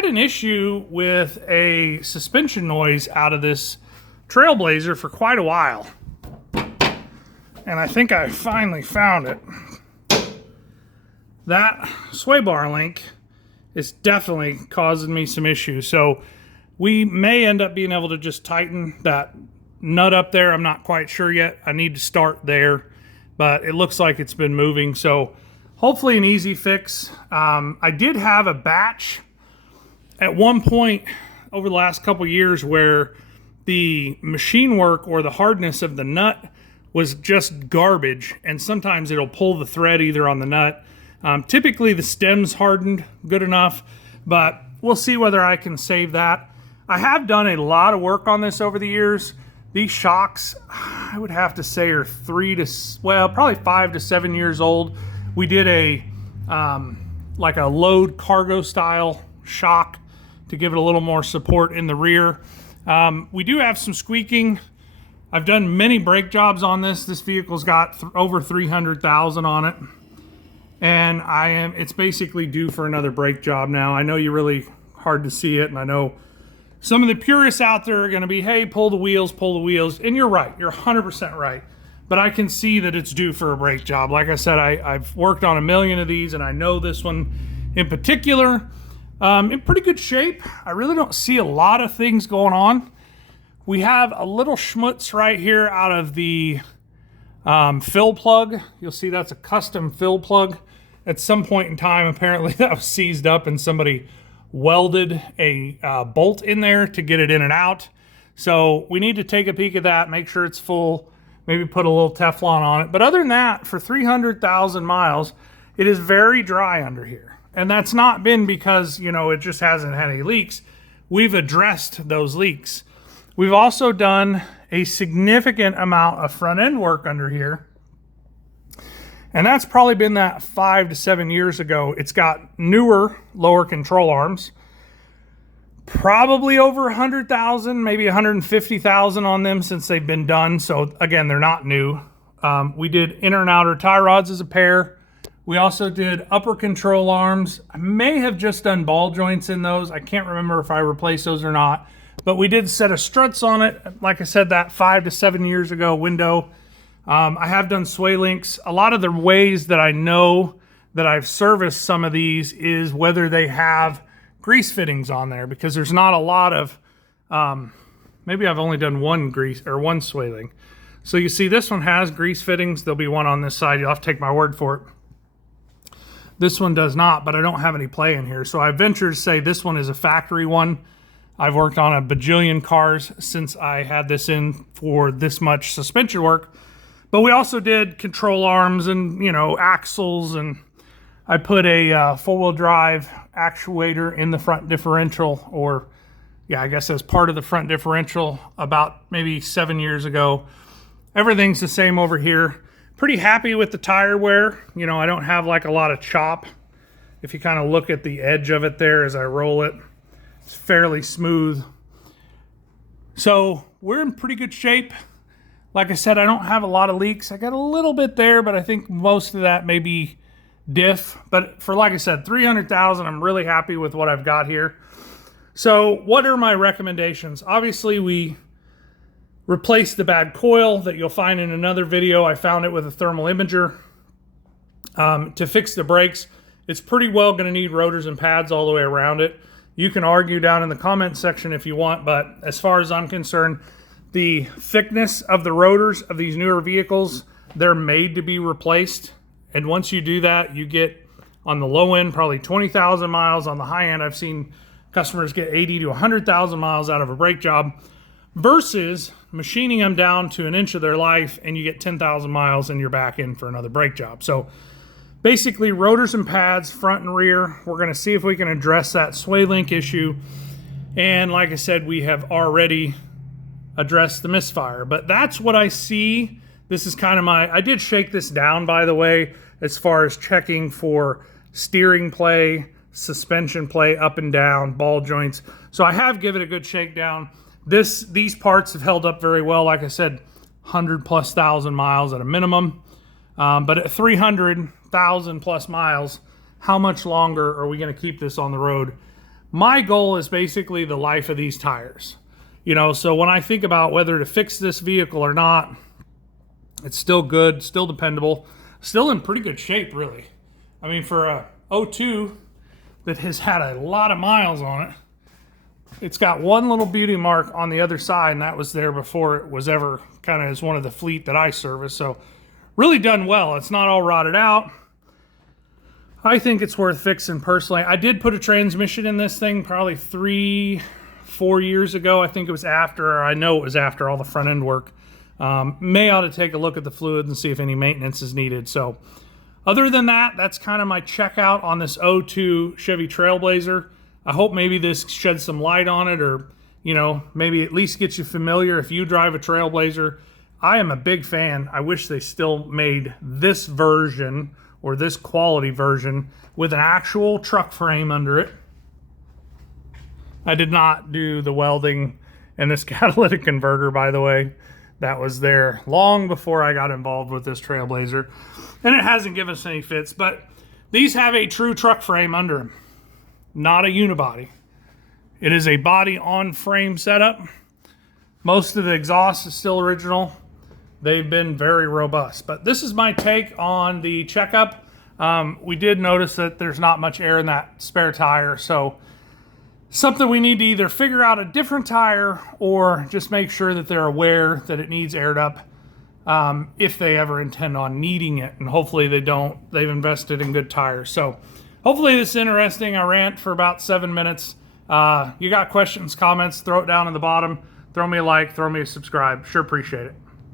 had an issue with a suspension noise out of this Trailblazer for quite a while. And I think I finally found it. That sway bar link is definitely causing me some issues. So we may end up being able to just tighten that nut up there. I'm not quite sure yet. I need to start there, but it looks like it's been moving. So hopefully an easy fix. I did have a batch at one point over the last couple years where the machine work or the hardness of the nut was just garbage, and sometimes it'll pull the thread either on the nut. Typically the stem's hardened good enough, but we'll see whether I can save that. I have done a lot of work on this over the years. These shocks, I would have to say, are probably 5 to 7 years old. We did a like a load cargo style shock to give it a little more support in the rear. We do have some squeaking. I've done many brake jobs on this. This vehicle's got over 300,000 on it. And it's basically due for another brake job now. I know you're really hard to see it, and I know some of the purists out there are gonna be, hey, pull the wheels. And you're right, you're 100% right. But I can see that it's due for a brake job. Like I said, I've worked on a million of these, and I know this one in particular. In pretty good shape. I really don't see a lot of things going on. We have a little schmutz right here out of the fill plug. You'll see that's a custom fill plug. At some point in time, apparently that was seized up and somebody welded a bolt in there to get it in and out. So we need to take a peek at that, make sure it's full, maybe put a little Teflon on it. But other than that, for 300,000 miles, it is very dry under here. And that's not been because, it just hasn't had any leaks. We've addressed those leaks. We've also done a significant amount of front end work under here. And that's probably been that 5 to 7 years ago. It's got newer lower control arms. Probably over 100,000, maybe 150,000 on them since they've been done. So again, they're not new. We did inner and outer tie rods as a pair. We also did upper control arms. I may have just done ball joints in those. I can't remember if I replaced those or not. But we did set of struts on it. Like I said, that 5 to 7 years ago window. I have done sway links. A lot of the ways that I know that I've serviced some of these is whether they have grease fittings on there, because there's not a lot of, maybe I've only done one sway link. So you see this one has grease fittings. There'll be one on this side. You'll have to take my word for it. This one does not, but I don't have any play in here. So I venture to say this one is a factory one. I've worked on a bajillion cars since I had this in for this much suspension work. But we also did control arms and, axles, and I put a four-wheel drive actuator in the front differential, or I guess as part of the front differential about maybe 7 years ago. Everything's the same over here. Pretty happy with the tire wear. I don't have like a lot of chop. If you kind of look at the edge of it there as I roll it, it's fairly smooth. So we're in pretty good shape. Like I said, I don't have a lot of leaks. I got a little bit there, but I think most of that may be diff. But for, like I said, 300,000, I'm really happy with what I've got here. So what are my recommendations? Obviously, we replaced the bad coil that you'll find in another video. I found it with a thermal imager. To fix the brakes, it's pretty well going to need rotors and pads all the way around it. You can argue down in the comment section if you want, but as far as I'm concerned, the thickness of the rotors of these newer vehicles, they're made to be replaced. And once you do that, you get, on the low end, probably 20,000 miles. On the high end, I've seen customers get 80 to 100,000 miles out of a brake job, versus machining them down to an inch of their life and you get 10,000 miles and you're back in for another brake job. So basically, rotors and pads, front and rear. We're going to see if we can address that sway link issue. And like I said, we have already addressed the misfire. But that's what I see. This is kind of I did shake this down, by the way, as far as checking for steering play, suspension play, up and down, ball joints. So I have given it a good shakedown. These parts have held up very well. Like I said, 100,000+ miles at a minimum. But at 300,000+ miles, how much longer are we going to keep this on the road? My goal is basically the life of these tires. You know, so when I think about whether to fix this vehicle or not, it's still good, still dependable, still in pretty good shape, really. I mean, for a 02 that has had a lot of miles on it, it's got one little beauty mark on the other side, and that was there before it was ever kind of as one of the fleet that I service. So really done well. It's not all rotted out. I think it's worth fixing personally. I did put a transmission in this thing probably 3-4 years ago. I think it was after, or I know it was after all the front end work. May ought to take a look at the fluid and see if any maintenance is needed. So other than that, that's kind of my checkout on this 02 Chevy Trailblazer. I hope maybe this sheds some light on it, or, you know, maybe at least gets you familiar if you drive a Trailblazer. I am a big fan. I wish they still made this version, or this quality version, with an actual truck frame under it. I did not do the welding and this catalytic converter, by the way. That was there long before I got involved with this Trailblazer. And it hasn't given us any fits, but these have a true truck frame under them, not a unibody. It is a body on frame setup. Most of the exhaust is still original. They've been very robust, but this is my take on the checkup. We did notice that there's not much air in that spare tire, so something we need to either figure out a different tire or just make sure that they're aware that it needs aired up if they ever intend on needing it, and hopefully they don't. They've invested in good tires. So hopefully this is interesting. I rant for about 7 minutes. You got questions, comments, throw it down in the bottom. Throw me a like, throw me a subscribe. Sure appreciate it.